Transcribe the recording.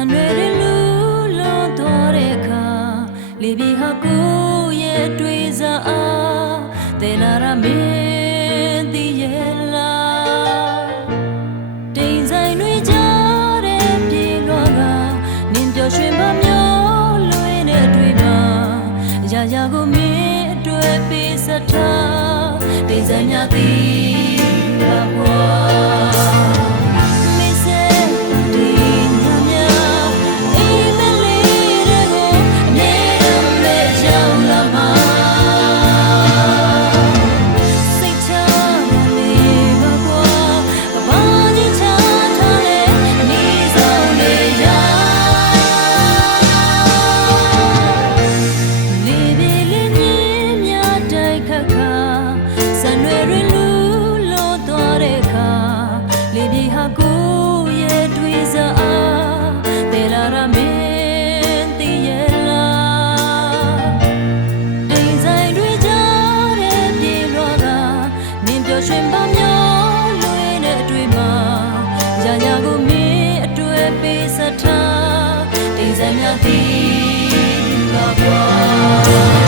န်ရွယ်တွေလူလွန်သွားတဲ့အခါလေပြေဟာကိုယ့်ရဲ့တွေ့စားအားတဲလာရမင်းတည်ရဲ့လားတိမ်ဆိုင်တွေကြားတဲ့ပြေလွှာကနင်းပြောရွှင်ပါမျိုးလွင်တဲ့တွေ့ပါရာရာကိုမင်းအတွေ့ပေးစထားတိမ်ဆိုင်များသည်ပါဘွာ Me ယ်ပေးစထားဒီစံမြသည်လာပါ